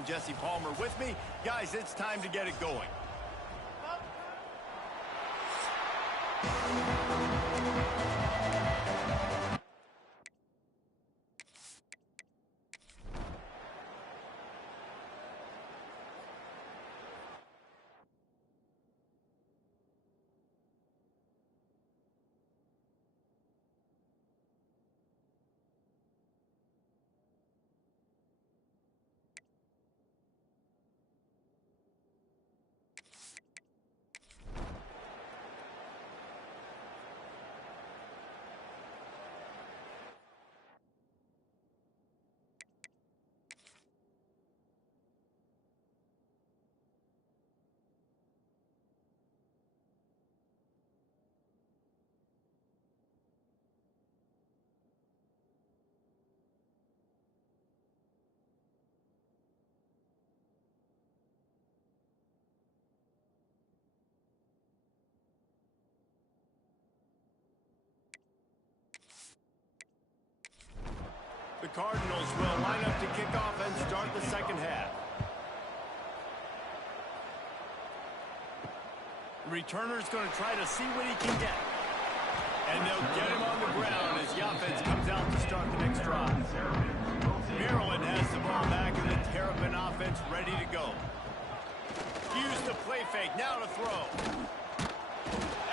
man Jesse Palmer with me. Guys, it's time to get it going. The Cardinals will line up to kick off and start the second half. The returner's going to try to see what he can get. And they'll get him on the ground as the offense comes out to start the next drive. Maryland has the ball back and the Terrapin offense ready to go. Use the play fake, now to throw.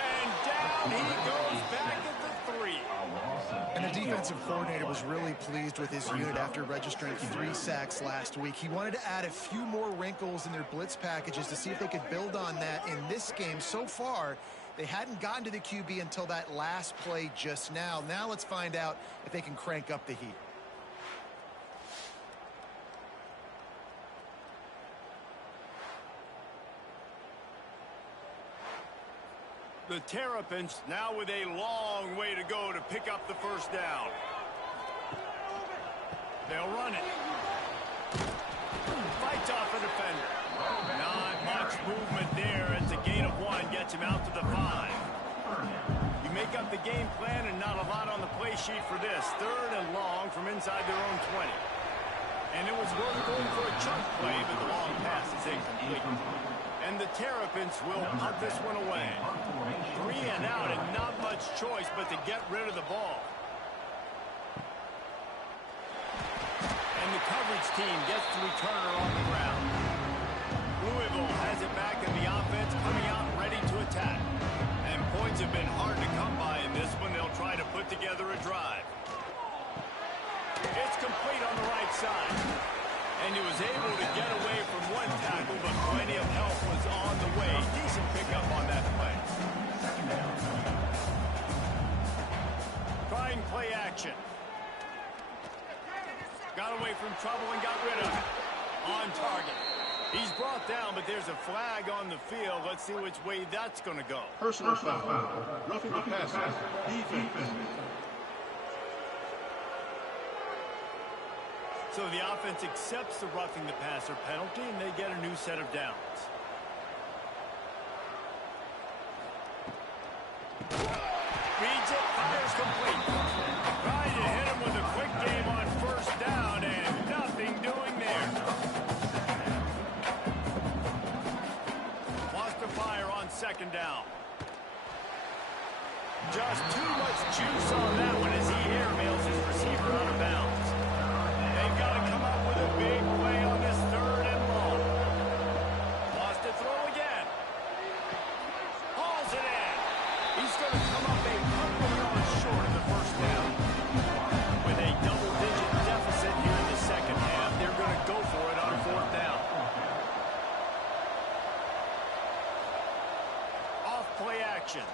And down he goes back at the 3. And the defensive coordinator was really pleased with his unit after registering 3 sacks last week. He wanted to add a few more wrinkles in their blitz packages to see if they could build on that in this game. So far, they hadn't gotten to the QB until that last play just now. Now let's find out if they can crank up the heat. The Terrapins now with a long way to go to pick up the first down. They'll run it. Fights off a defender. Not much movement there as a gain of 1 gets him out to the 5. You make up the game plan and not a lot on the play sheet for this. 3rd and long from inside their own 20. And it was worth going for a chunk play, but the long pass is incomplete. And the Terrapins will punt this one away. 3 and out and not much choice but to get rid of the ball. And the coverage team gets the returner on the ground. Louisville has it back in the offense, coming out ready to attack. And points have been hard to come by in this one. They'll try to put together a drive. It's complete on the right side. And he was able to get away from 1 tackle, but plenty of help was on the way. Decent pickup on that play. Trying play action. Got away from trouble and got rid of it. On target. He's brought down, but there's a flag on the field. Let's see which way that's going to go. Personal foul. Roughing the passer. Defense. So the offense accepts the roughing the passer penalty, and they get a new set of downs. Reads it, fires complete. Trying to hit him with a quick game on first down, and nothing doing there. Wants to fire on second down. Just too much juice on that one as he airmails his receiver out of bounds. They've got to come up with a big play on this 3rd and long. Wants to throw again. Hauls it in. He's going to come up a couple of yards short of the first down. With a double-digit deficit here in the second half, they're going to go for it on 4th down. Off play action.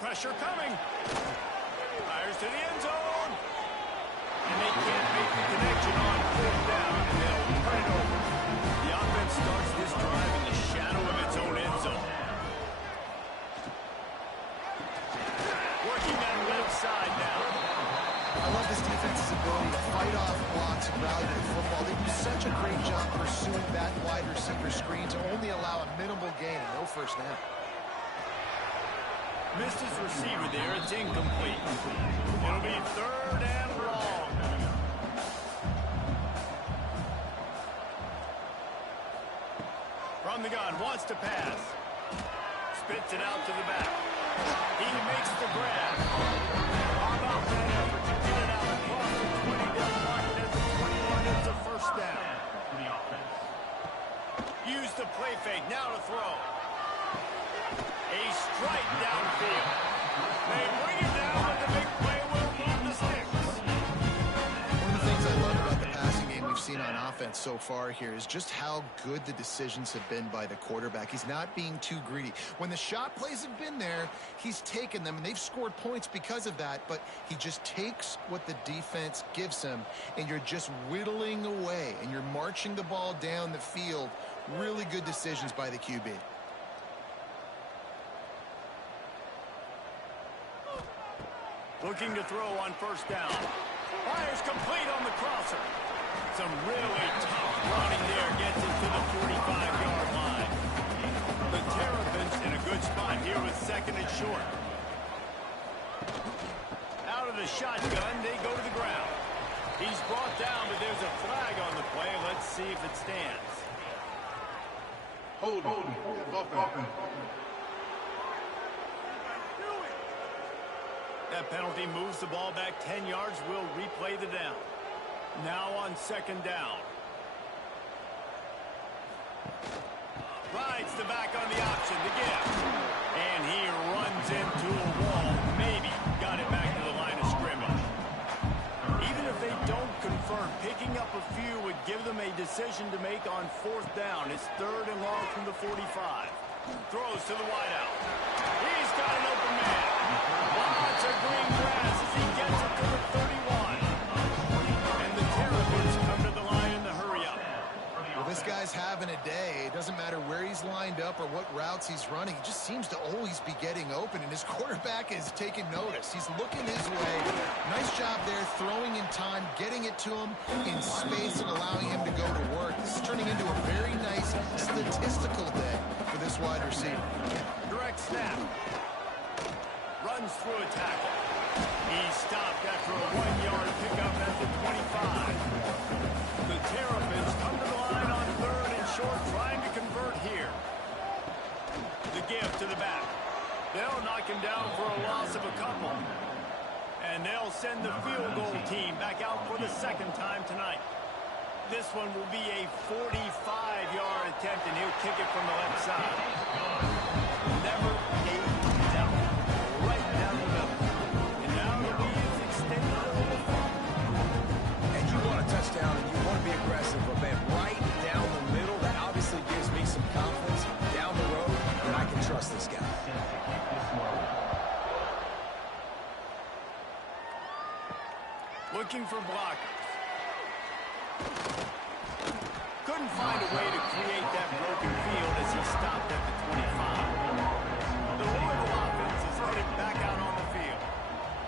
Pressure coming. Fires to the end zone. And they can't make the connection on 4th down, and they'll turn it over. The offense starts this drive in the shadow of its own end zone. Working that left side now. I love this defense's ability to fight off blocks and rally to the football. They do such a great job pursuing that wide receiver screen to only allow a minimal gain and no first down. Missed his receiver there. It's incomplete. It'll be 3rd and long. from the gun, wants to pass. Spits it out to the back. He makes the grab. How about that effort to get it out across the 20 down line as the 21 is a first down. Use the play fake, now to throw. A strike downfield. They bring it down with the big play will move the sticks. One of the things I love about the passing game we've seen on offense so far here is just how good the decisions have been by the quarterback. He's not being too greedy. When the shot plays have been there, he's taken them, and they've scored points because of that, but he just takes what the defense gives him, and you're just whittling away, and you're marching the ball down the field. Really good decisions by the QB. Looking to throw on first down. Fires complete on the crosser. Some really tough running there. Gets it to the 45-yard line. The Terrapins in a good spot here with second and short. Out of the shotgun, they go to the ground. He's brought down, but there's a flag on the play. Let's see if it stands. Hold on. That penalty moves the ball back 10 yards. We'll replay the down. Now on second down. Rides the back on the option to give. And he runs into a wall. Maybe got it back to the line of scrimmage. Even if they don't confirm, picking up a few would give them a decision to make on fourth down. It's third and long from the 45. Throws to the wideout. He's got an open man. Lots of green grass as he gets it to the 31. And the Terrapins come to the line in the hurry-up. Well, this guy's having a day. It doesn't matter where he's lined up or what routes he's running. He just seems to always be getting open, and his quarterback is taking notice. He's looking his way. Nice job there, throwing in time, getting it to him in space and allowing him to go to work. This is turning into a very nice statistical day for this wide receiver. Direct snap. Runs through a tackle. He's stopped after a 1-yard pickup at the 25. The Terrapins come to the line on third and short, trying to convert here. The give to the back. They'll knock him down for a loss of a couple. And they'll send the field goal team back out for the second time tonight. This one will be a 45-yard attempt, and he'll kick it from the left side. Never a doubt. Right down the middle. And now the lead is extended a little far. And you want a touchdown, and you want to be aggressive, but man, right down the middle, that obviously gives me some confidence down the road that I can trust this guy. Looking for blockers. Couldn't find a way to create that broken field as he stopped at the 25. The Louisville offense is headed back out on the field.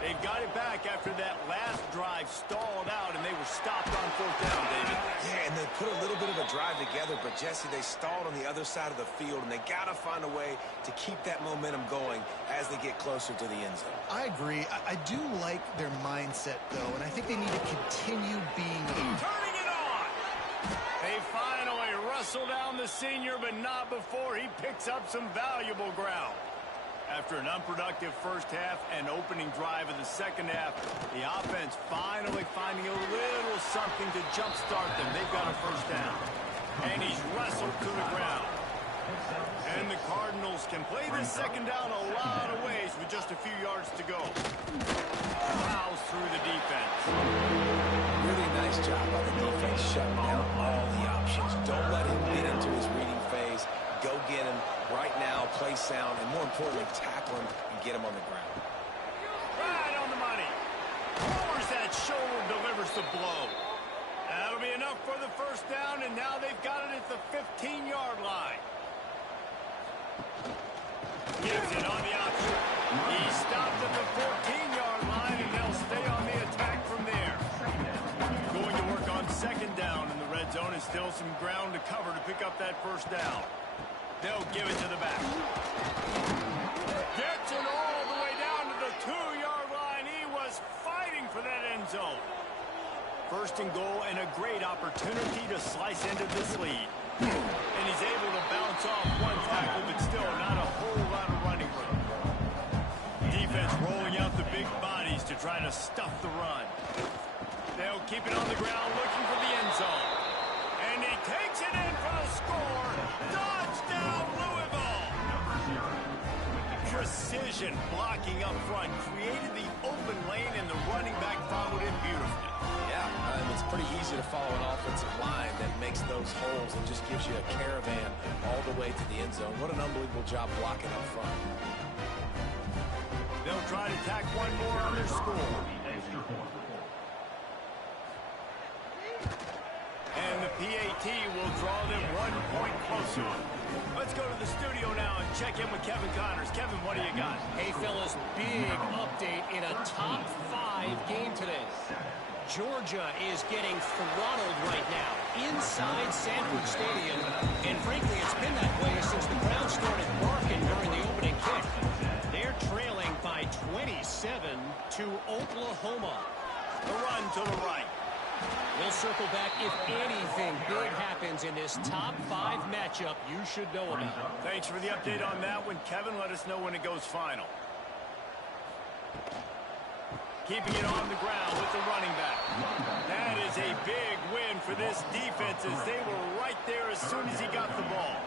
They've got it back after that last drive stalled out, and they were stopped on fourth down, David. Yeah, and they put a little bit of a drive together, but Jesse, they stalled on the other side of the field, and they got to find a way to keep that momentum going as they get closer to the end zone. I agree. I do like their mindset, though, and I think they need to continue being Turning it on! They finally wrestle down the senior, but not before he picks up some valuable ground. After an unproductive first half and opening drive of the second half, the offense finally finding a little something to jumpstart them. They've got a first down. And he's wrestled to the ground. And the Cardinals can play this second down a lot of ways with just a few yards to go. Plows through the defense. Really nice job by the defense shutting down all the options. Don't let him get into his reading phase. Go get him right now, play sound, and more importantly, tackle him and get him on the ground. Right on the money. Lowers that shoulder, delivers the blow. That'll be enough for the first down, and now they've got it at the 15-yard line. Gives it on the option. He stopped at the 14-yard line, and they'll stay on the attack from there. Going to work on second down in the red zone, and still some ground to cover to pick up that first down. They'll give it to the back. Gets it all the way down to the 2-yard line. He was fighting for that end zone. First and goal, and a great opportunity to slice into this lead. And he's able to bounce off one tackle, but still not a whole lot of running room. Defense rolling out the big bodies to try to stuff the run. They'll keep it on the ground, looking for the end zone. And he takes it in for the score. Touchdown, Louisville! Precision blocking up front created the open lane, and the running back followed it beautifully. Yeah, it's pretty easy to follow an offensive line that makes those holes and just gives you a caravan all the way to the end zone. What an unbelievable job blocking up front. They'll try to tack one more on their score. And the PAT will draw them 1 point closer. Let's go to the studio now and check in with Kevin Connors. Kevin, what do you got? Hey, fellas, big update in a top 5 game today. Georgia is getting throttled right now inside Sanford Stadium. And frankly, it's been that way since the crowd started barking during the opening kick. They're trailing by 27 to Oklahoma. The run to the right. We'll circle back if anything big happens in this top 5 matchup you should know about. Thanks for the update on that one, Kevin. Let us know when it goes final. Keeping it on the ground with the running back. That is a big win for this defense as they were right there as soon as he got the ball.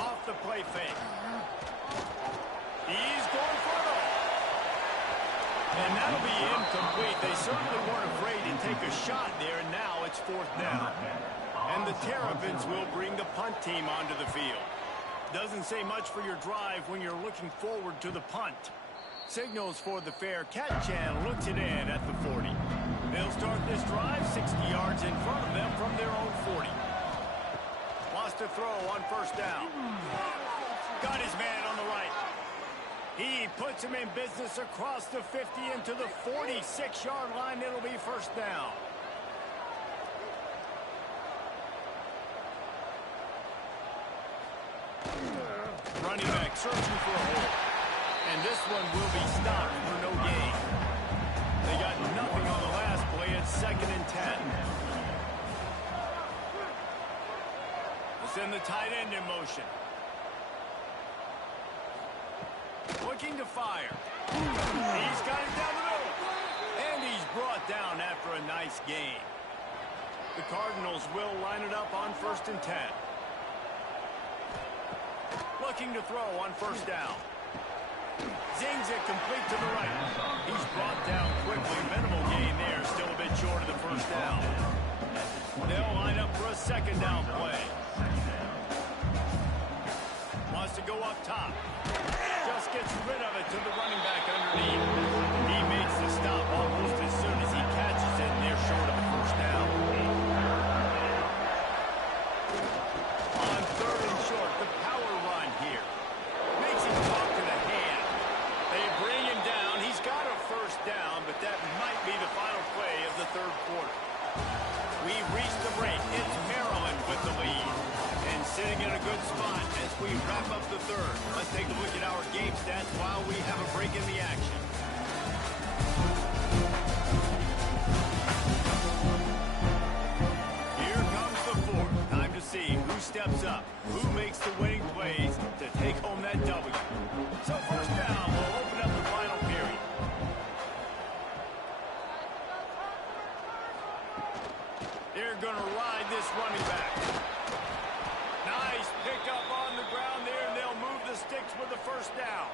Off the play fake. He's going for it all. And that'll be incomplete. They certainly weren't afraid to take a shot there, and now it's 4th down. And the Terrapins will bring the punt team onto the field. Doesn't say much for your drive when you're looking forward to the punt. Signals for the fair catch and looks it in at the 40. They'll start this drive 60 yards in front of them from their own 40. Wants to throw on 1st down. Got his man on the right. He puts him in business across the 50 into the 46-yard line. It'll be 1st down. Running back searching for a hole. And this one will be stopped for no gain. They got nothing on the last play. It's 2nd and 10. It's in the tight end in motion. Looking to fire. He's got it down the middle. And he's brought down after a nice gain. The Cardinals will line it up on 1st and 10. Looking to throw on 1st down. Zings it complete to the right. He's brought down quickly. Minimal gain there. Still a bit short of the 1st down. They'll line up for a 2nd down play. Wants to go up top. Just gets rid of it to the running back underneath. He makes the stop almost as soon as he catches it, and they're short of the 1st down. On 3rd and short, the power run here. Makes him talk to the hand. They bring him down. He's got a 1st down, but that might be the final play of the 3rd quarter. We've reached the break. It's Maryland with the lead. And sitting in a good spot as we wrap up the 3rd. Let's take a look at our game stats while we have a break in the action. Here comes the 4th. Time to see who steps up, who makes the winning plays to take home that W. So 1st down will open up the final period. They're going to ride this running back. Nice pickup on the ground there, and they'll move the sticks with the 1st down.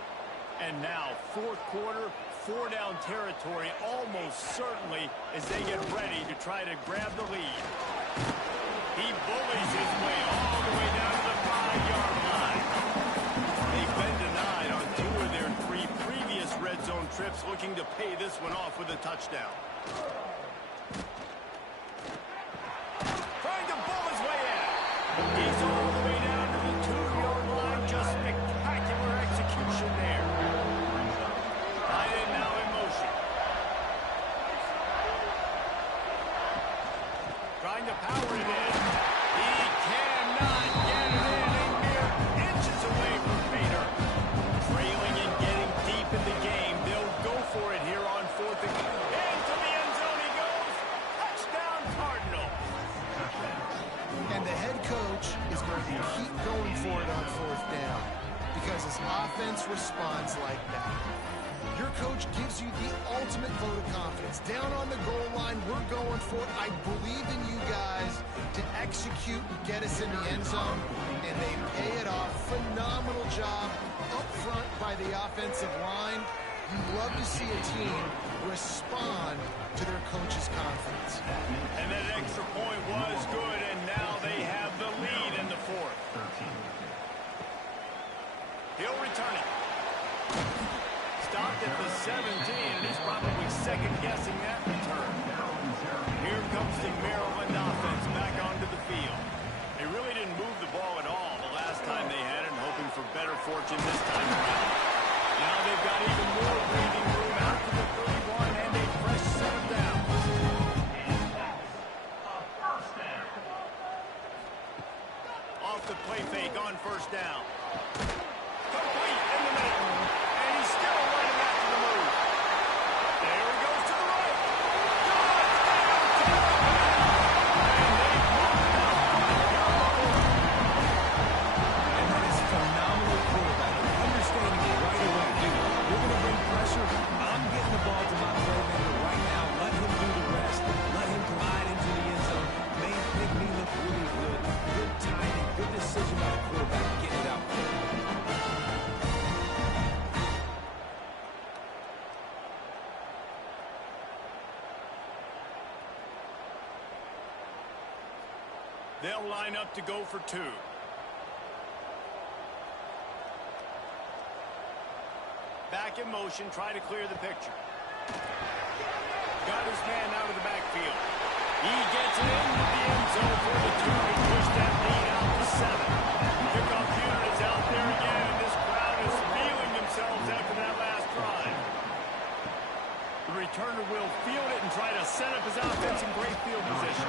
And now, 4th quarter, 4-down territory almost certainly as they get ready to try to grab the lead. He bullies his way all the way down to the 5-yard line. They've been denied on 2 of their 3 previous red zone trips, looking to pay this one off with a touchdown. Trying to bull his way in. He's all the way down to the 2-yard line. Just spectacular execution there. Tight end now in motion. Trying to power it in. He cannot get it in. A mere inches away from Bader. Trailing and getting deep in the game. They'll go for it here on 4th and into the end zone he goes. Touchdown Cardinals. offense responds like that. Your coach gives you the ultimate vote of confidence. Down on the goal line, we're going for it. I believe in you guys to execute and get us in the end zone, and they pay it off. Phenomenal job up front by the offensive line. You love to see a team respond to their coach's confidence. And that extra point was good, and now they have the lead in the fourth. He'll return it. Stopped at the 17, and he's probably second-guessing that return. Here comes the Maryland offense back onto the field. They really didn't move the ball at all the last time they had it, and hoping for better fortune this time around. Now they've got even more breathing room out to the 31 and a fresh set of downs. Off the play fake on first down. Complete in the middle. And he's still running after the move. There he goes to the right. And that is phenomenal quarterback. Understanding it right away, dude. You're going to bring pressure. I'm getting the ball to my playmaker right now. Let him do the rest. Let him glide into the end zone. Make me look really good. Good timing. Good decision by the quarterback. Getting it out. They'll line up to go for two. Back in motion, try to clear the picture. Got his man out of the backfield. He gets it into the end zone for the two. He pushed that lead out to 7. Kickoff unit is out there again, and this crowd is feeling themselves after that last drive. The returner will field it and try to set up his offense in great field position.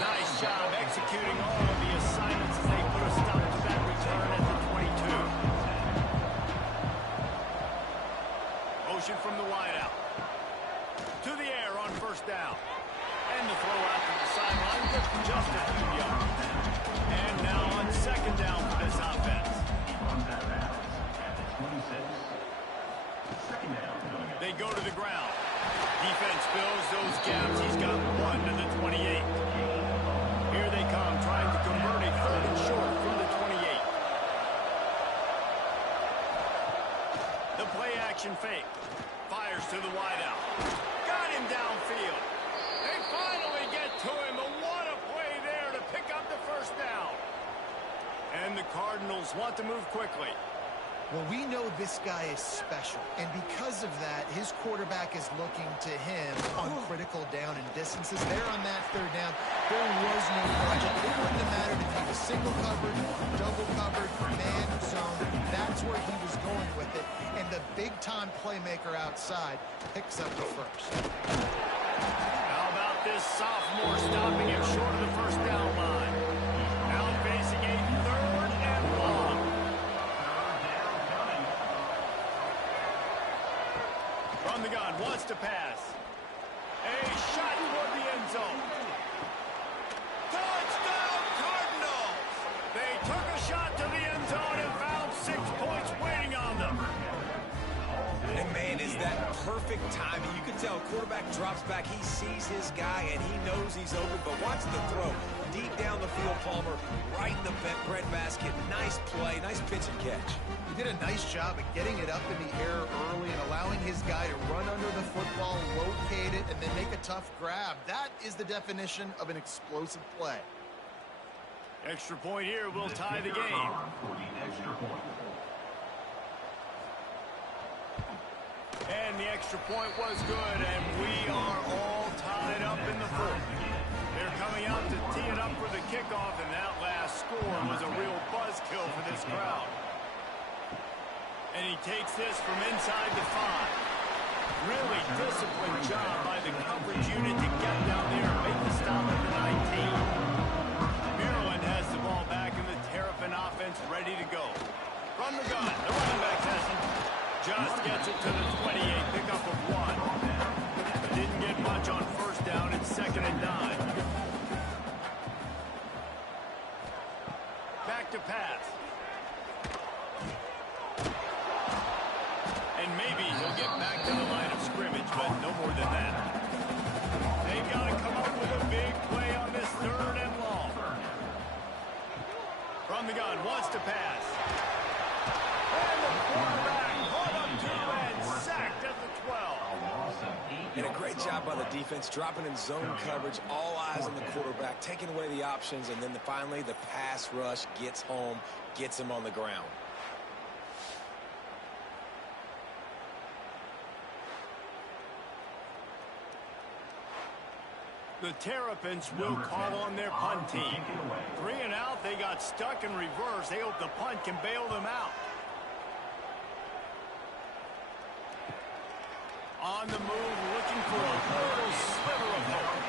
Nice job executing all of the assignments as they put a stop to that return at the 22. Motion from the wideout. To the air on first down. And the throw out to the sideline with just a few yards. And now on second down for this offense. They go to the ground. Defense fills those gaps. He's got one to the 28. Here they come, trying to convert a third and short from the 28. The play action fake. Fires to the wideout. Got him downfield. They finally get to him, but what a play there to pick up the first down. And the Cardinals want to move quickly. Well, we know this guy is special, and because of that, his quarterback is looking to him on critical down and distances. There on that third down, there was no budget. It wouldn't have mattered if he was single covered, double covered, man zone. That's where he was going with it, and the big-time playmaker outside picks up the first. How about this sophomore stopping him short of the first down line? Now facing a third and long. From the gun, wants to pass. A shot toward the end zone. Touchdown, Cardinals! They took a shot to the end zone and found 6 points waiting on them. And man, is that perfect timing. You can tell quarterback drops back. He sees his guy, and he knows he's open. But watch the throw. Deep down the field, Palmer, right in the bread basket. Nice play, nice pitch and catch. He did a nice job of getting it up in the air early and allowing his guy to run under the football, locate it, and then make a tough grab. That is the definition of an explosive play. Extra point here will tie the game. And the extra point was good, and we are all tied up in the fourth. They're coming out to tee it up for the kickoff, and that last score was a real buzzkill for this crowd. And he takes this from inside the 5. Really disciplined job by the coverage unit to get down there and make the stop at the 19. Maryland has the ball back, and the Terrapin offense ready to go. From the gun, the running back has him. Just gets it to the 28, pickup of 1. Didn't get much on first down, it's 2nd and 9. Back to pass. And maybe he'll get back to the line of scrimmage, but no more than that. They've got to come up with a big play on this 3rd and long. From the gun, wants to pass. And the quarterback caught up to and sacked at the 12. And a great job by the defense, dropping in zone coverage, all eyes on the quarterback, taking away the options, and then finally the pass rush gets home, gets him on the ground. The Terrapins will call on their punt team. 3 and out, they got stuck in reverse. They hope the punt can bail them out. On the move, looking for a little sliver of hope.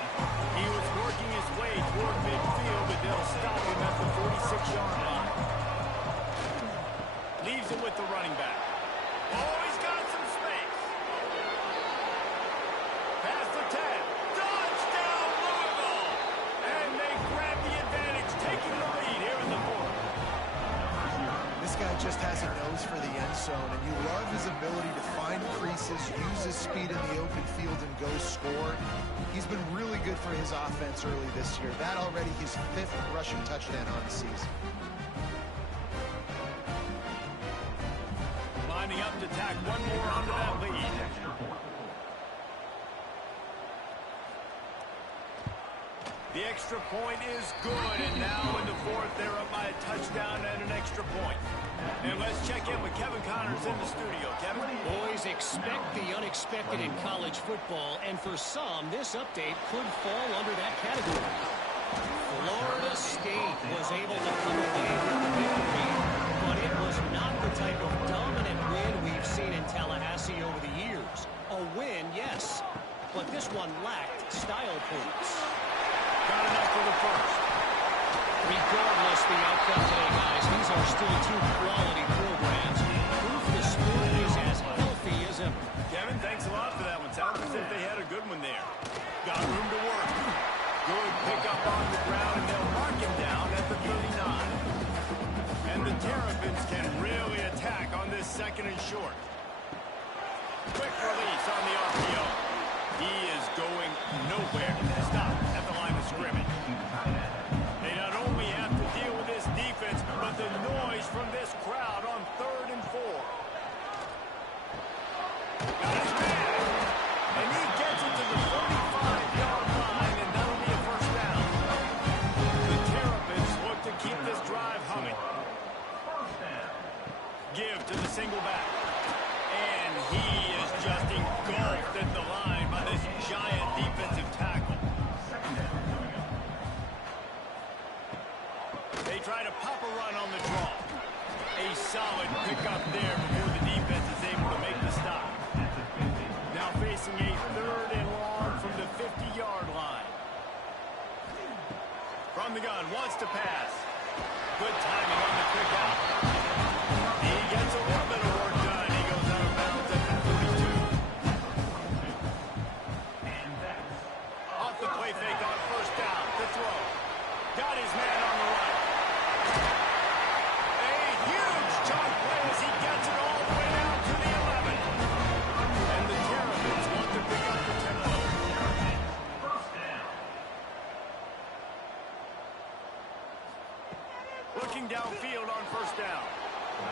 He was working his way toward midfield, but they'll stop him at the 46-yard line. Leaves it with the running back. Oh, he's got some space. Past the 10. Touchdown, Louisville! And they grab the advantage, taking the lead here in the 4th. This guy just has a nose for the end zone, and you love his ability to find creases, use his speed in the open field, and go score. He's been really good for his offense early this year. That already his 5th rushing touchdown on the season. Lining up to tack one more onto that lead. The extra point is good, and now in the 4th, they're up by a touchdown and an extra point. And let's check in with Kevin Connors in the studio. Kevin? Boys, expect the unexpected in college football, and for some, this update could fall under that category. Florida State was able to come away with the victory, but it was not the type of dominant win we've seen in Tallahassee over the years. A win, yes, but this one lacked style points. Got enough for the 1st. Regardless the outcome today, guys, these are still 2 quality programs. Proof the sport is as healthy as ever. Kevin, thanks a lot for that one. Sounds as if they had a good one there. Got room to work. Good pickup on the ground, and they'll mark him down at the 39. And the Terrapins can really attack on this 2nd and short. Quick release on the RPO. He is going nowhere. Stop at the line of scrimmage. They not only have to deal with this defense, but the noise from this crowd on 3rd and 4. Got his man. And he gets it to the 45-yard line, and that'll be a 1st down. The Terrapins look to keep this drive humming. Give to the single back. And he is just engulfed at the line by this giant defensive tackle. They try to pop a run on the draw. A solid pickup there before the defense is able to make the stop. Now facing a 3rd and long from the 50-yard line. From the gun, wants to pass. Good timing on the quick out. He gets a little bit of work done. He goes out of bounds at the 42. Off the play fake on 1st down. The throw. Got his man on the right. A huge chunk play as he gets it all the way down to the 11. And the Terrapins want to pick up the tempo. Looking downfield on 1st down.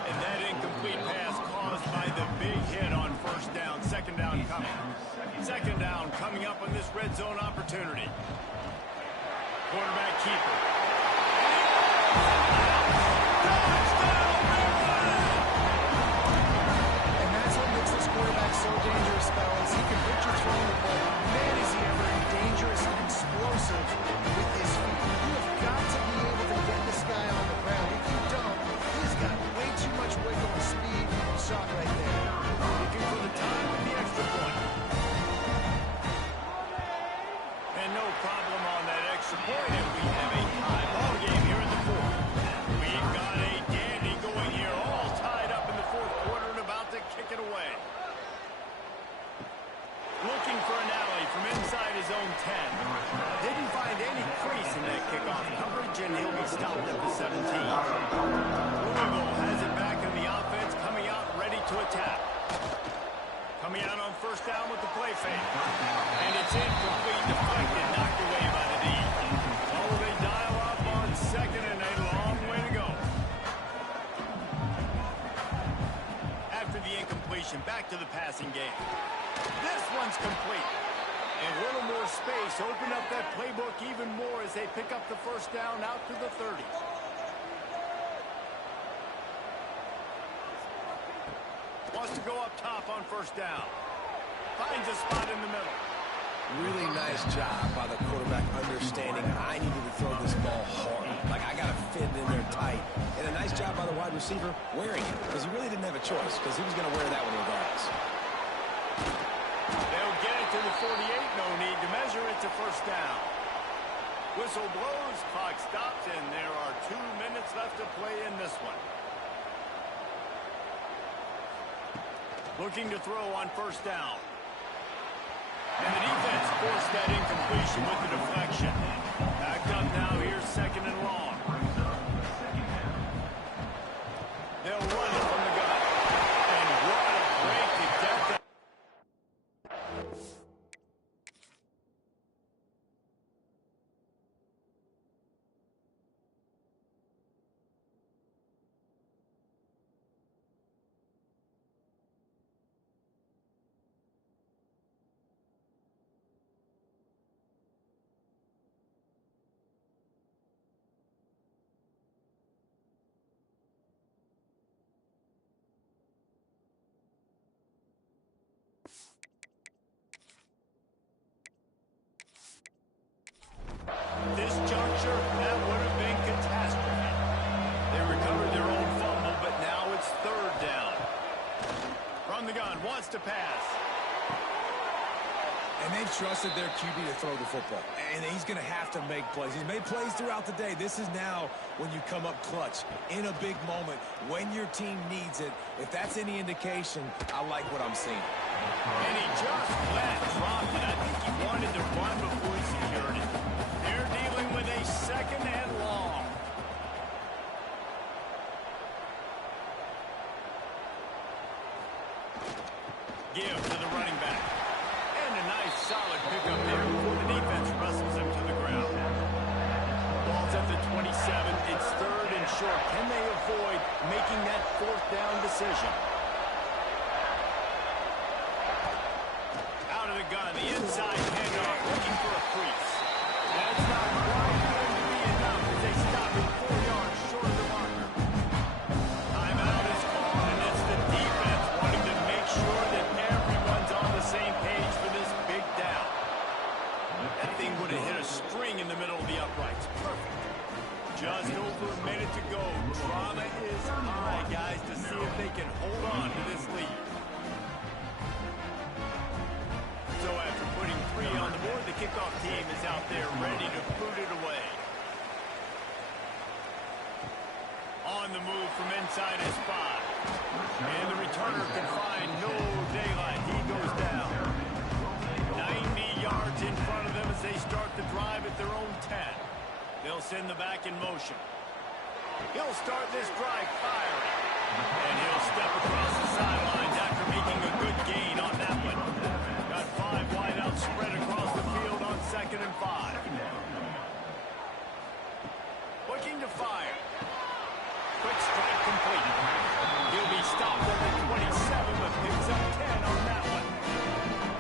And that incomplete pass caused by the big hit on 1st down. 2nd down coming. 2nd down coming up on this red zone opportunity. Quarterback keeper. And that's what makes this quarterback so dangerous, fellas. He can put your throw in the ball. Man, is he ever dangerous and explosive with his feet. You have got to be able to get this guy on the ground. If you don't, he's got way too much wiggle and speed. You saw it right there. Looking for the time with the extra point. And no problem on that extra point, and we have a tie ball game here in the 4th. possession. Back to the passing game. This one's complete. And a little more space. Open up that playbook even more as they pick up the first down out to the 30. Wants to go up top on first down. Finds a spot in the middle. Really nice job by the quarterback understanding I needed to throw this ball hard. Like, I got to fit it in there tight. And a nice job by the wide receiver wearing it, because he really didn't have a choice, because he was going to wear that one regardless. They'll get it to the 48. No need to measure it to first down. Whistle blows, clock stops, and there are 2 minutes left to play in this one. Looking to throw on first down. And the defense forced that incompletion with the deflection. Backed up now, here's second and long. They'll run it from the gun. And what a break to get that. This juncture, that would have been catastrophic. They recovered their own fumble, but now it's third down. From the gun, wants to pass. And they've trusted their QB to throw the football. And he's going to have to make plays. He's made plays throughout the day. This is now when you come up clutch in a big moment when your team needs it. If that's any indication, I like what I'm seeing. And he just dropped it. I think he wanted to run before he secured it. They're dealing with a second and long. Give to the running back. And a nice solid pickup there before the defense wrestles him to the ground. Ball's at the 27. It's third and short. Can they avoid making that fourth down decision? Out of the gun, the inside handoff, looking for a crease. That's not quite going to be enough as they stop him 4 yards short of the marker. Timeout is called, and it's the defense wanting to make sure that everyone's on the same page for this big down. That thing would have hit a string in the middle of the uprights. Perfect. Just over a minute to go. Drama is high, guys, to see if they can hold on to this lead. So after putting 3 on the board, the kickoff team is out there ready to boot it away. On the move from inside his 5. And the returner can find no daylight. He goes down. 90 yards in front of them as they start the drive at their own 10. They'll send the back in motion. He'll start this drive firing. And he'll step across the sidelines after making a good gain on that one. Got 5 wideouts spread across the field on second and 5. Looking to fire. Quick strike complete. He'll be stopped at the 27, but picks up 10 on that one.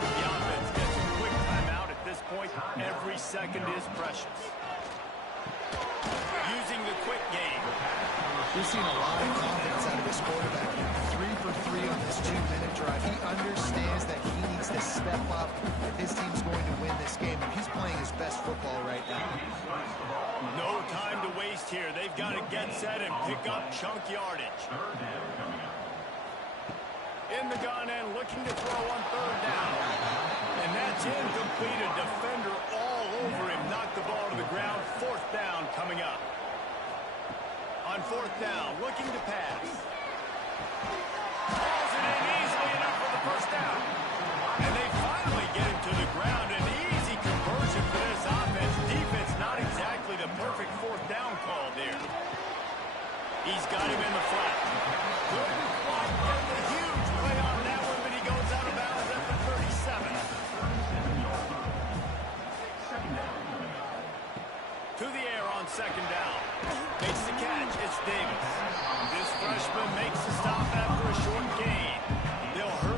The offense gets a quick timeout at this point. Every second is precious. Using the quick game. We're seeing a lot of confidence out of this quarterback. 3 for 3 on this 2-minute drive. He understands that he needs to step up if his team's going to win this game. And he's playing his best football right now. No time to waste here. They've got to get set and pick up chunk yardage. In the gun and looking to throw on third down. And that's incomplete. A defender all over him. Knocked the ball to the ground. Fourth down coming up. On fourth down, looking to pass. Hauls it in easily enough for the first down. And they finally get him to the ground. An easy conversion for this offense. Defense not exactly the perfect fourth down call there. He's got him in the flat. Couldn't quite get the huge play on that one, but he goes out of bounds at the 37. To the air on second down. Makes the catch. It's Davis. This freshman makes the stop after a short gain. They'll hurry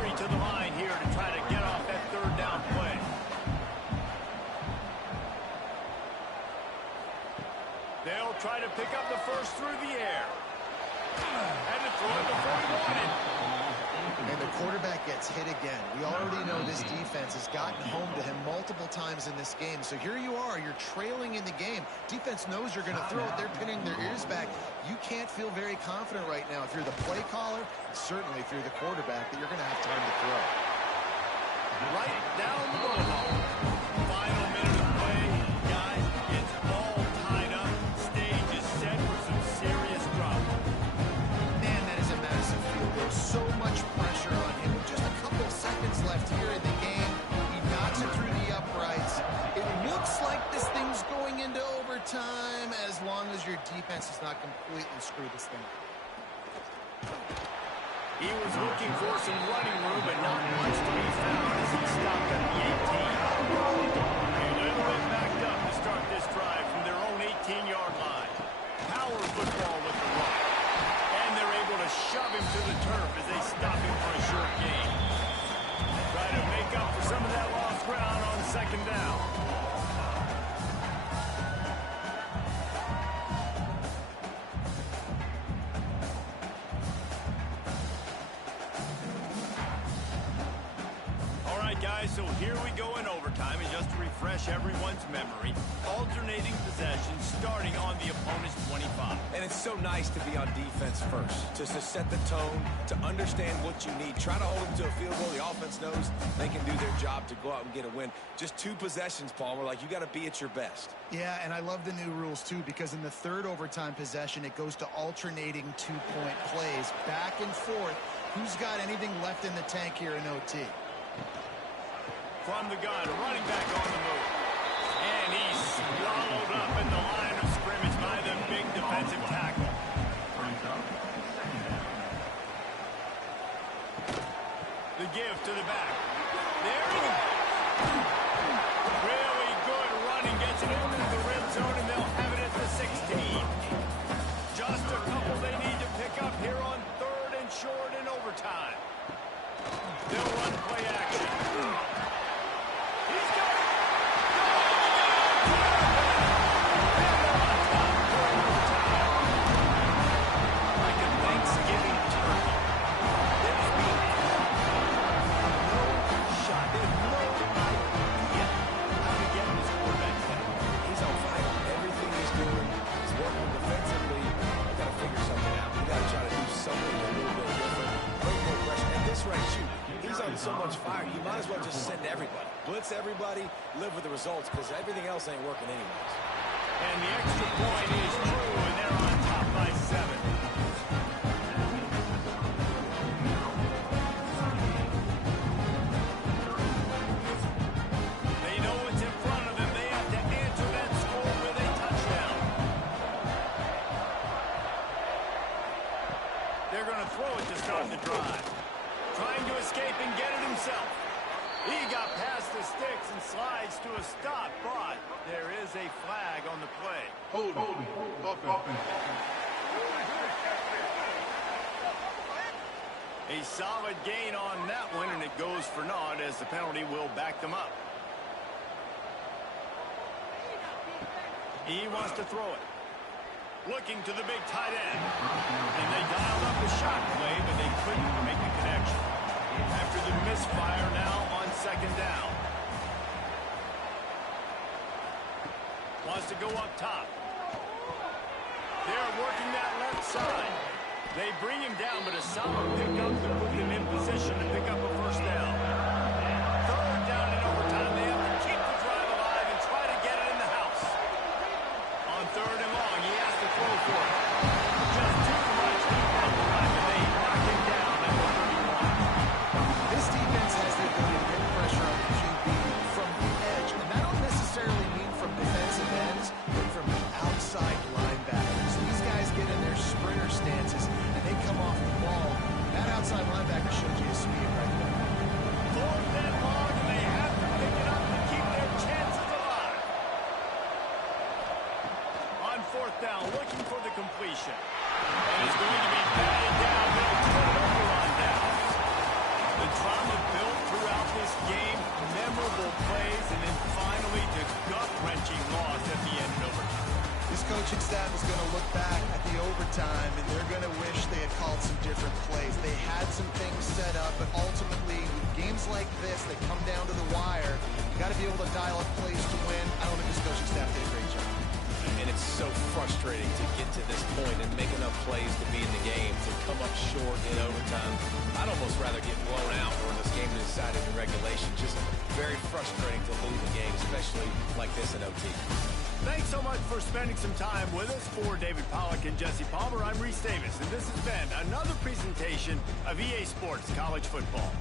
quarterback gets hit again. We already know this defense has gotten home to him multiple times in this game. So here you are, you're trailing in the game. Defense knows you're going to throw it. They're pinning their ears back. You can't feel very confident right now if you're the play caller, certainly if you're the quarterback, that you're going to have time to throw. Right down the boulevard. Final minute of play. Guys, it's all tied up. Stage is set for some serious drama. Man, that is a massive field goal. So much pressure on him. Just a couple seconds left here in the game. He knocks it through the uprights. It looks like this thing's going into overtime as long as your defense does not completely screw this thing. He was looking for some running room, but not much to be found as he stopped at the 18. A little bit backed up to start this drive from their own 18-yard line. Power football with the run. And they're able to shove him to the turf as they stop him for a short gain. Try to make up for some of that lost ground on second down. Guys, so here we go in overtime, and just to refresh everyone's memory, alternating possession starting on the opponent's 25. And it's so nice to be on defense first, just to set the tone, to understand what you need. Try to hold them to a field goal. The offense knows they can do their job to go out and get a win. Just 2 possessions, Palmer, like you got to be at your best. Yeah, and I love the new rules, too, because in the third overtime possession, it goes to alternating 2-point plays, back and forth. Who's got anything left in the tank here in OT? From the gun, running back on the move. And he's swallowed up in the line of scrimmage by the big defensive tackle. The give to the back. There he is. Really good running. Gets it into the red zone, and they'll have it at the 16. Just a couple they need to pick up here on 3rd and short in overtime. They'll run play action. So much fire, you might as well just send everybody. Blitz everybody, live with the results, because everything else ain't working anyways. And the extra point is true, and they're on top by 7. They know what's in front of them. They have to answer that score with a touchdown. They're going to throw it to start the drive. Trying to escape and get it himself. He got past the sticks and slides to a stop, but there is a flag on the play. Hold. A solid gain on that one, and it goes for naught as the penalty will back them up. He wants to throw it. Looking to the big tight end. And they dialed up the shot play, but they couldn't make the connection. After the misfire now on second down. Wants to go up top. They're working that left side. They bring him down, but a solid pickup to put them in position to pick up a first down. 3rd down in overtime. They have to keep the drive alive and try to get it in the house. On 3rd and long, he has to throw for it. Just too much defense time, and they knock him down at the 31. This defense has the ability to get pressure on the QB from the edge, and that don't necessarily mean from defensive ends, but from outside linebackers. These guys get in their sprinter stances, and they come off the ball. That outside linebacker showed you his speed right there. 4th and long, and they have to pick it up to keep their chances alive. On 4th down, looking for the completion. And it's going to be batted down. They'll turn it over on downs. The drama built throughout this game, memorable plays, and then finally the gut-wrenching loss at the end in overtime. This coaching staff is going to look back at the overtime, and they're going to wish they had called some different plays. They had some things set up, but ultimately games like this that come down to the wire, you got to be able to dial up plays to win. I don't think this coaching staff did a great job. And it's so frustrating to get to this point and make enough plays to be in the game, to come up short in overtime. I'd almost rather get blown out or this game decided in regulation. Just very frustrating to lose a game, especially like this in OT. Thanks so much for spending some time with us. For David Pollack and Jesse Palmer, I'm Reese Davis, and this has been another presentation of EA Sports College Football.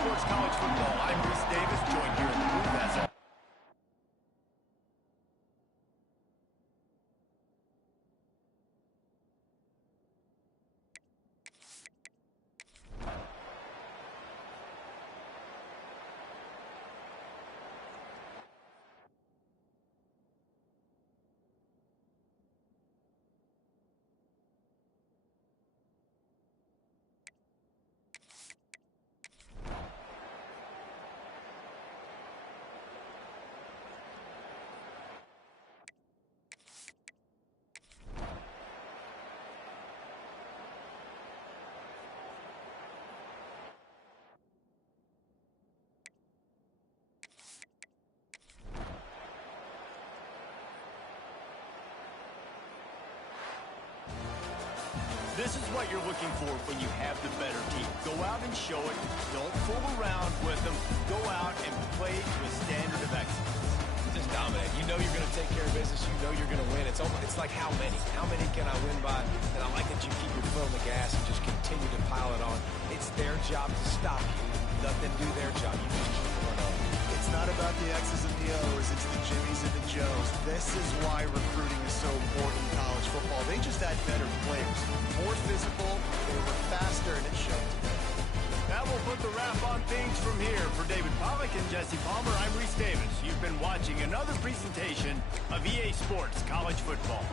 Sports College Football. I'm Reese Davis, joined here in the booth as This is what you're looking for when you have the better team. Go out and show it. Don't fool around with them. Go out and play to a standard of excellence. Just dominate. You know you're going to take care of business. You know you're going to win. It's like how many? How many can I win by? And I like that you keep your foot on the gas and just continue to pile it on. It's their job to stop you. Let them do their job. You just keep going on. It's not about the X's and the O's. It's the Jimmies and the Joes. This is why recruiting is so important in college football. They just had better players. More physical. They were faster, and it showed. That will put the wrap on things from here. For David Pollack and Jesse Palmer, I'm Reese Davis. You've been watching another presentation of EA Sports College Football.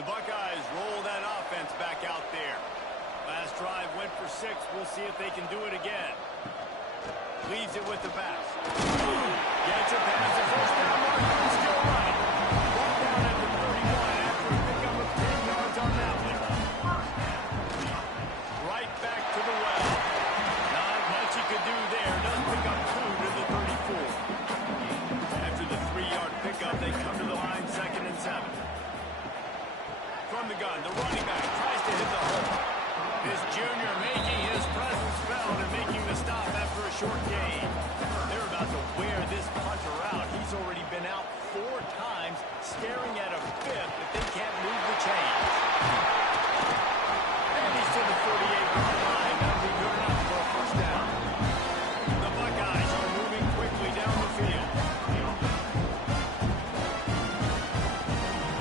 The Buckeyes roll that offense back out there. Last drive went for 6. We'll see if they can do it again. Leaves it with the back. Gets it past the first down marker. Still running. Ball down at the 31 after a pickup of 10 yards on that one. Right back to the well. Not much he could do there. Doesn't pick up 2 to the 34. After the 3-yard pickup, they come to the line 2nd and 7. From the gun, the running back tries to hit the hole. This junior making his presence felt and making the stop after a short gain. They're about to wear this punter out. He's already been out 4 times, staring at a 5th if they can't move the chains. And he's to the 48-yard line. That'll be good enough for a first down. The Buckeyes are moving quickly down the field.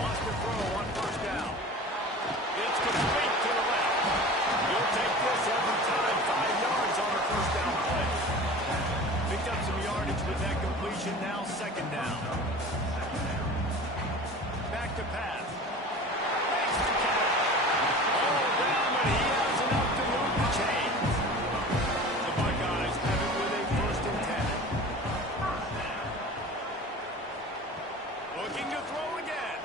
Wants to throw on first down. It's complete to the left. You'll take this every time. 5 yards on the first down play. Picked up some yardage with that completion. Now 2nd down. Back to pass. Makes the catch. All down, but he has enough to move the chains. The Buckeyes have it with a 1st and 10. Looking to throw again.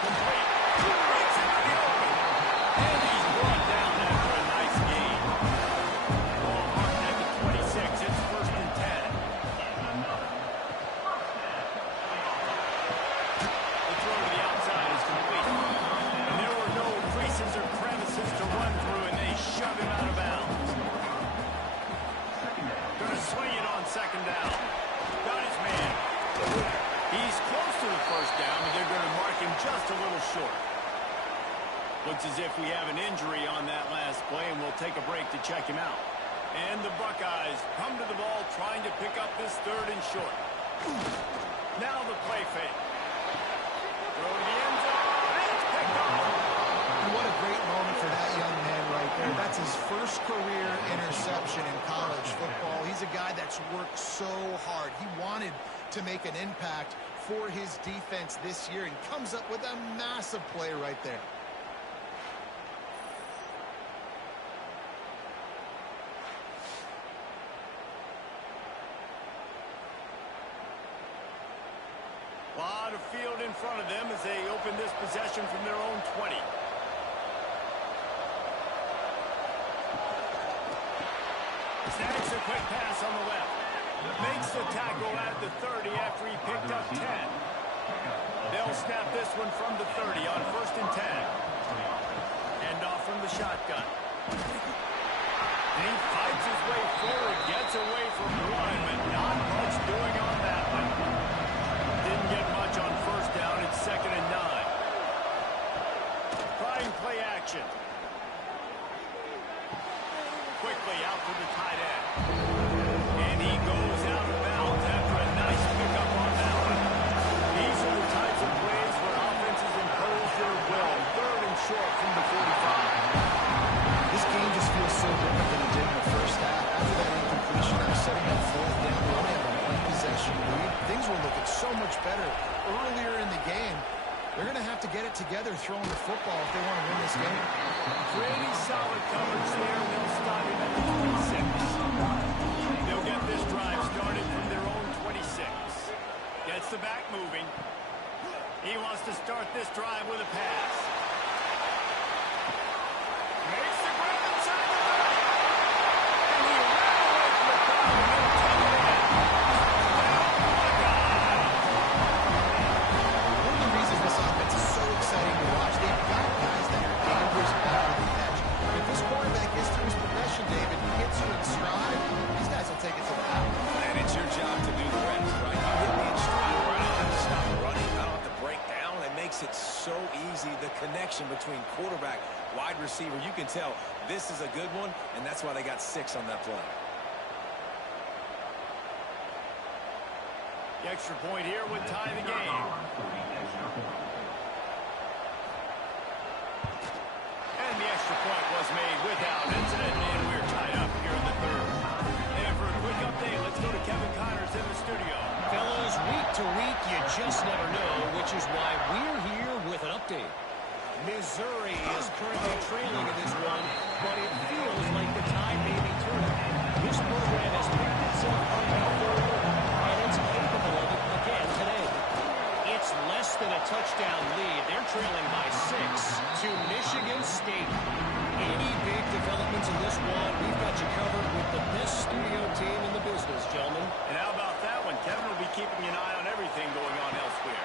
Complete. Breaks into the open. And he's brought down after a nice gain. Ball marked at the 26. It's 1st and 10. The throw to the outside is complete. And there were no creases or crevices to run through, and they shove him out of bounds. Going to swing it on 2nd down. Got his man. He's close to the first down, but they're going to mark him just a little short. Looks as if we have an injury on that last play, and we'll take a break to check him out. And the Buckeyes come to the ball trying to pick up this 3rd and short. Now the play fake. Throw to the end zone. It's picked off. And what a great moment for that young man right there. That's his first career interception in college football. He's a guy that's worked so hard. He wanted to make an impact for his defense this year and comes up with a massive play right there. A lot of field in front of them as they open this possession from their own 20. Snags a quick pass on the left. Makes the tackle at the 30 after he picked up 10. They'll snap this one from the 30 on 1st and 10. Hand off from the shotgun. And he fights his way forward, gets away from one, but not much doing on that one. Didn't get much on first down. It's 2nd and 9. Trying play action. Quickly out to the tight end. And he goes out of bounds after a nice pickup on that one. These are the types of plays where offenses impose their will. 3rd and short from the 45. This game just feels so different than it did in the first half. After that incompletion, now setting up 4th down, we only have a 1-possession lead. Things were looking so much better earlier in the game. They're going to have to get it together throwing the football if they want to win this game. Pretty solid coverage there, and they'll stop him at the 26. They'll get this drive started from their own 26. Gets the back moving. He wants to start this drive with a pass. Makes the grab inside the 30. And he ran away from the crowd and they'll take it in. One of the reasons this offense is so exciting to watch, they've got guys that are dangerous after the catch. If this quarterback gets through his progression, David, he hits you in stride, these guys will take it to the house. And it's your job to do the rest, right? You hit me in stride, right? I don't have to stop running. I don't have to break down. It makes it so easy, the connection between quarterback, wide receiver. You can tell this is a good one, and that's why they got 6 on that play. The extra point here would tie the game. And the extra point was made without incident, and we're tied up here in the 3rd. And for a quick update, let's go to Kevin Connors in the studio. Fellas, week to week, you just never know, which is why we're here with an update. Missouri is currently trailing in this one, but it feels like the tide may be turning. This program has picked itself up before, and it's capable of it again today. It's less than a touchdown lead. They're trailing by 6 to Michigan State. Any big developments in this one, we've got you covered with the best studio team in the business, gentlemen. And how about that one? Kevin will be keeping an eye on everything going on elsewhere.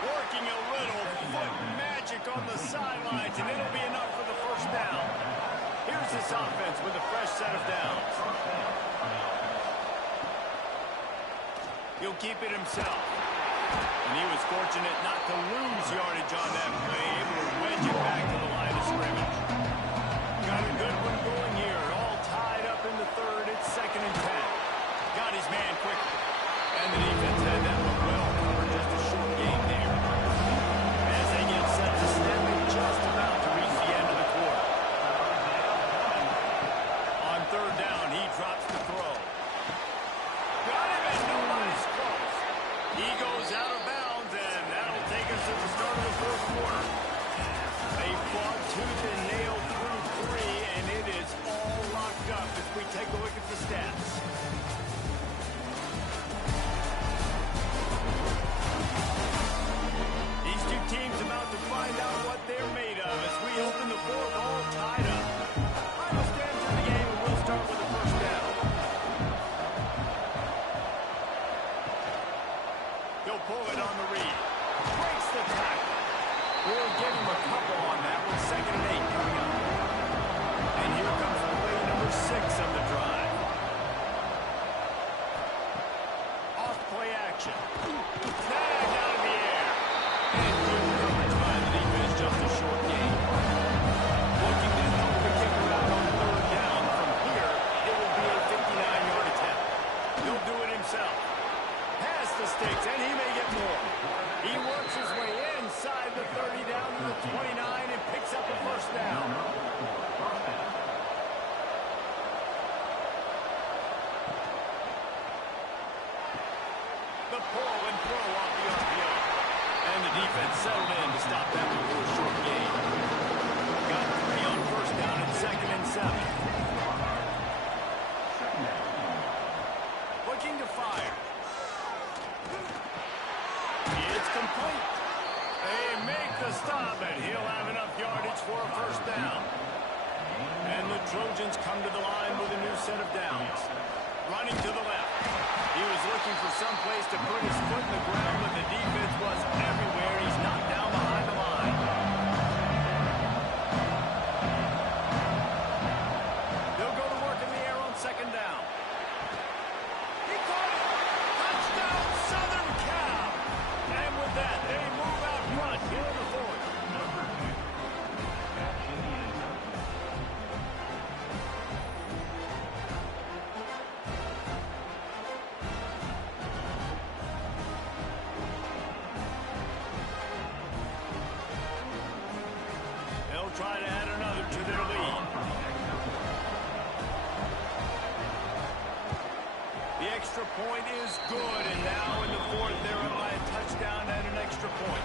Working a little foot magic on the sidelines, and it'll be enough for the first down. Here's this offense with a fresh set of downs. He'll keep it himself. And he was fortunate not to lose yardage on that play, able to wedge it back to the line of scrimmage. Got a good one going here. All tied up in the third. It's 2nd and 10. Got his man quickly. And the defense had that one well covered. Just a short game there. As they get set to snap it, just about to reach the end of the quarter. On 3rd down, he drops the throw. Got him, and nobody's close. He goes out of bounds, and that'll take us to the start of the 4th quarter. They fought tooth and nail through 3, and it is all locked up as we take a look at the stats. These two teams about to find out what they're made of as we open the 4th all tied up. Final stands in the game, and we'll start with the first down. He'll pull it on the read. Breaks the tackle. We'll give him a couple on that with 2nd and 8 coming up. And here comes play number 6 of the drive. Off play action. Tag out of the air. And good coverage by the defense, just a short gain. Looking to help the kicker out on 3rd down. From here, it will be a 59-yard attempt. He'll do it himself. Pass the sticks, and he may get more. He works his way inside the 30 down to the 29 and picks up a first down. The pull and throw off the RPO. And the defense settled in to stop that before a short gain. Got 3 on 1st down and 2nd and 7. Looking to fire. It's complete. They make the stop, and he'll have enough yardage for a first down. And the Trojans come to the line with a new set of downs. Running to the left. He was looking for some place to put his foot in the ground, but the defense was everywhere. He's knocked down behind the line. They'll go to work in the air on 2nd down. He caught it. Touchdown, Southern Cal. And with that, they move out front here in the 4th. They'll try to add another to their lead. The extra point is good, and now in the 4th, they're up by a touchdown and an extra point.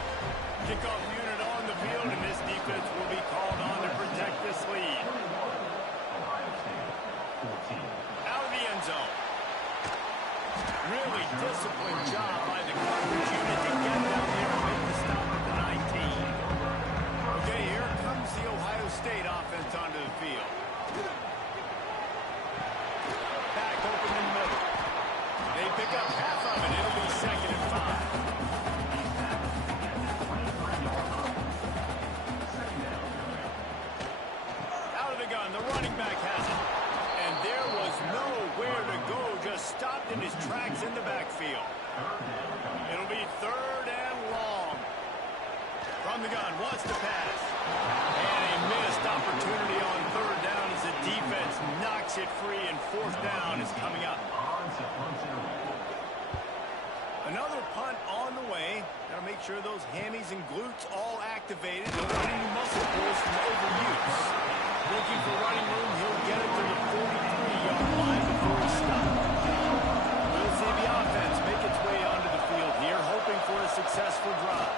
Kickoff unit on the field, and this defense will be called on to protect this lead. Out of the end zone. Really disciplined job by the coverage unit to get down there and make the stop at the 19. Okay, here comes the Ohio State offense onto the field. Back open in the middle. They pick up half of it. It'll be 2nd and 5. Out of the gun. The running back has it. And there was nowhere to go. Just stopped in his tracks in the backfield. It'll be 3rd and long. From the gun. Wants to pass. And a missed opportunity on 3rd down as the defense knocks it free, and 4th down is coming up. Another punt on the way. Got to make sure those hammies and glutes all activated. No any muscle pulls from overuse. Looking for running room. He'll get it to the 43-yard line before he stops. We'll see the offense make its way onto the field here, hoping for a successful drive.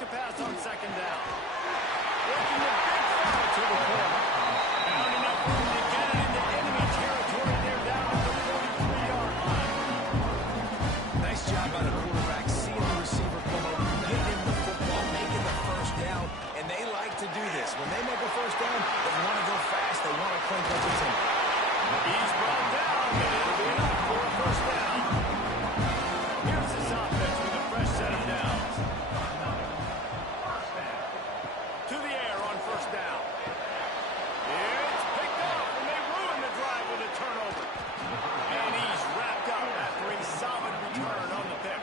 to pass on second down. Working a big throw to the corner. Found enough room to get it into enemy territory there down at the 43-yard line. Nice job by the quarterback, seeing the receiver come over, getting him the football, making the first down, and they like to do this. When they make a first down, they want to go fast. They want to clink up the team. He's brought down, and it'll be enough for a first down. Here's this offense with a fresh set of downs. To the air on first down. It's picked up, and they ruin the drive with a turnover. And he's wrapped up after a solid return on the pick.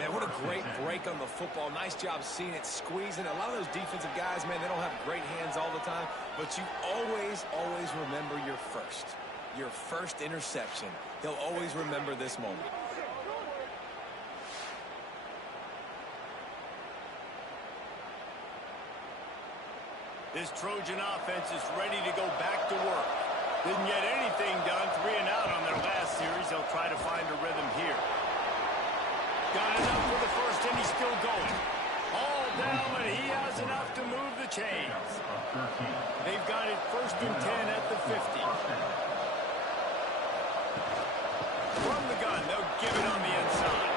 Man, what a great break on the football. Nice job seeing it, squeezing. A lot of those defensive guys, man, they don't have great hands all the time, but you always remember your first interception. They'll always remember this moment. This Trojan offense is ready to go back to work. Didn't get anything done, 3 and out on their last series. They'll try to find a rhythm here. Got enough for the first, and he's still going. All down, but he has enough to move the chains. They've got it 1st and 10 at the 50. From the gun, they'll give it on the inside.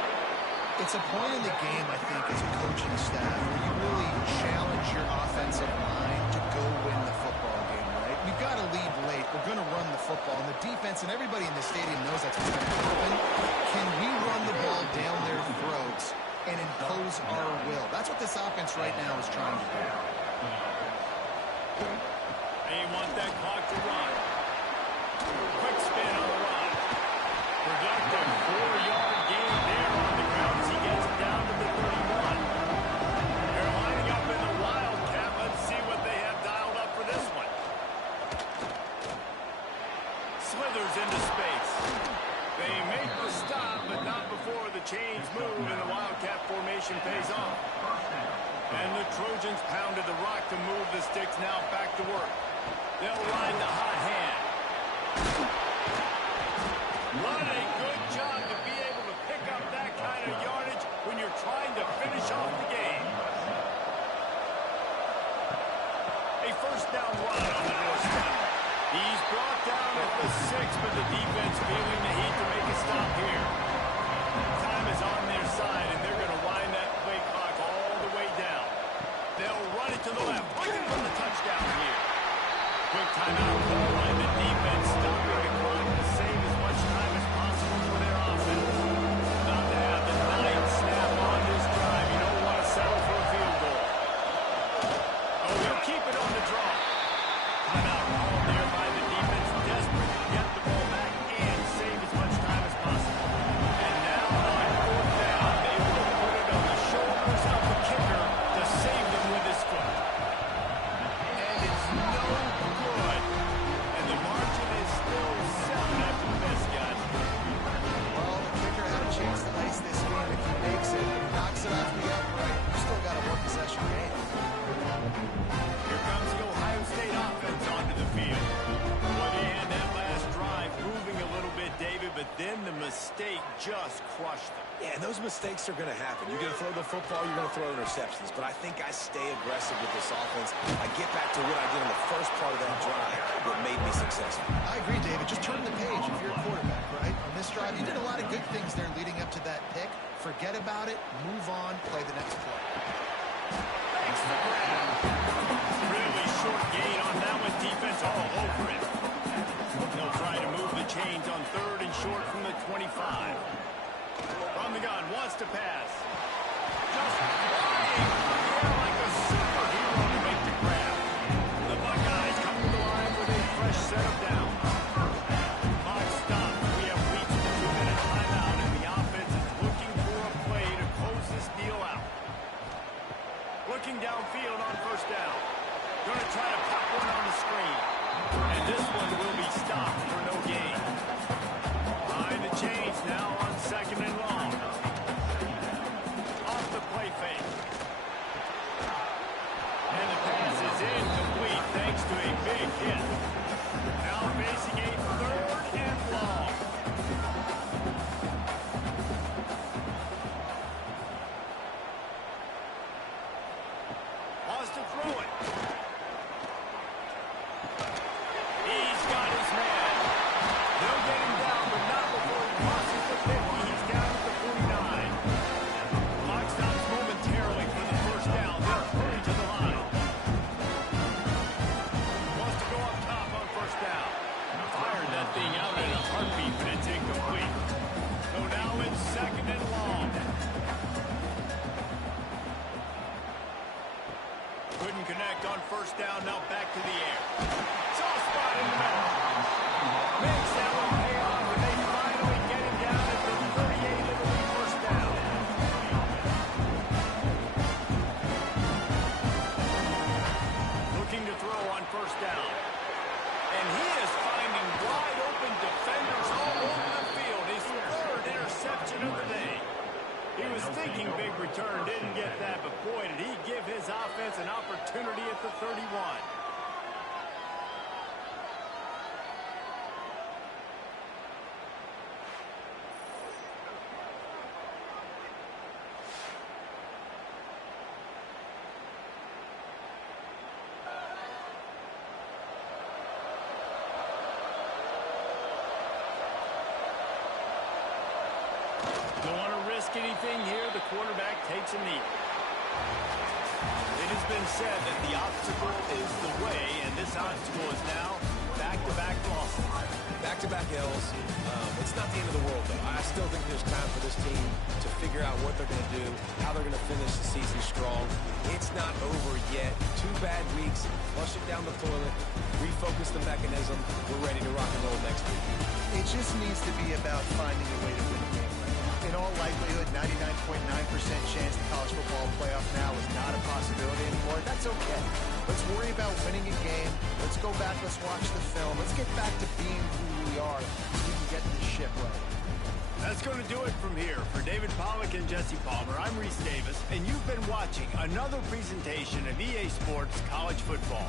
It's a point in the game, I think, as a coaching staff, where you really challenge your offensive line to go win the football game, right? We've got to lead late. We're going to run the football. And the defense and everybody in the stadium knows that's what's going to happen. Can we run the ball down their throats and impose our will? That's what this offense right now is trying to do. They want that clock to run. Quick spin on the run. Productive 4-yard gain there on the ground as he gets it down to the 31. They're lining up in the wildcat. Let's see what they have dialed up for this one. Slithers into space. They make the stop, but not before the chains move and the wildcat formation pays off. And the Trojans pounded the rock to move the sticks now back to work. They'll ride the hot hand. What a good job to be able to pick up that kind of yardage when you're trying to finish off the game. A first down run on the doorstep. He's brought down at the 6, but the defense feeling the heat to make a stop here. Time is on their side, and they're going to wind that play clock all the way down. They'll run it to the left, looking for the touchdown here. Quick timeout call by the defense, stopping the clock to save as much time as possible for their offense. About to have the 9th snap on this drive. You don't want to settle for a field goal. Oh, he'll keep it on the draw. Timeout called there by the defense, desperate to get the ball back and save as much time as possible. And now on 4th down, they will put it on the shoulders of the kicker to save them with his foot. And it's no good. And the margin is still 7 after this, guys. Well, the kicker had a chance to ice this game. If he makes it, he knocks it off the upright. We've still got a one-possession game. Here comes the Ohio State offense onto the field. Well, they had that last drive moving a little bit, David, but then the mistake just crushed them. Yeah, and those mistakes are going to happen. You're going to throw the football, you're going to throw interceptions. But I think I stay aggressive with this offense. I get back to what I did in the first part of that drive, what made me successful. I agree, David. Just turn the page if you're a quarterback, right? On this drive, you did a lot of good things there leading up to that pick. Forget about it, move on, play the next play. Thanks for the grab. Really short gain on that one. Defense all over it. They'll try to move the chains on 3rd and short from the 25. From the gun, wants to pass. Just flying through the air like a superhero to make the grab. The Buckeyes come to the line with a fresh set of downs. Clock stops. We have reached the 2-minute timeout, and the offense is looking for a play to close this deal out. Looking downfield on first down. Going to try to pop one on the screen. And this one will be stopped for no gain. Behind the chains now on 2nd and long. Off the play fake. And the pass is incomplete thanks to a big hit. Now facing a 3rd and long. to throw it. He's got his man. They'll get him down, but not before he crosses the 50. He's down at the 49. Clock stops momentarily for the first down. They're hurrying to the line. Wants to go up top on first down. Fired that thing out in a heartbeat, but it's incomplete. So now it's second and long. Couldn't connect on first down. Now back to the air. Soft spot in the middle. Makes that one pay off, and they finally get him down at the 38 of the first down. Looking to throw on first down. And he is finding wide open defenders all over the field. His third interception of the day. He was thinking big return, didn't get that, but boy, did he give his offense an opportunity at the 31. Don't want to risk anything here. The quarterback takes a knee. It has been said that the obstacle is the way, and this obstacle is now back-to-back losses. Back-to-back L's. It's not the end of the world, though. I still think there's time for this team to figure out what they're going to do, how they're going to finish the season strong. It's not over yet. 2 bad weeks. Flush it down the toilet. Refocus the mechanism. We're ready to rock and roll next week. It just needs to be about finding a way to win the game. In all likelihood, 99.9% chance the college football playoff now is not a possibility anymore. That's okay. Let's worry about winning a game. Let's go back. Let's watch the film. Let's get back to being who we are so we can get this ship right. That's going to do it from here. For David Pollack and Jesse Palmer, I'm Reese Davis, and you've been watching another presentation of EA Sports College Football.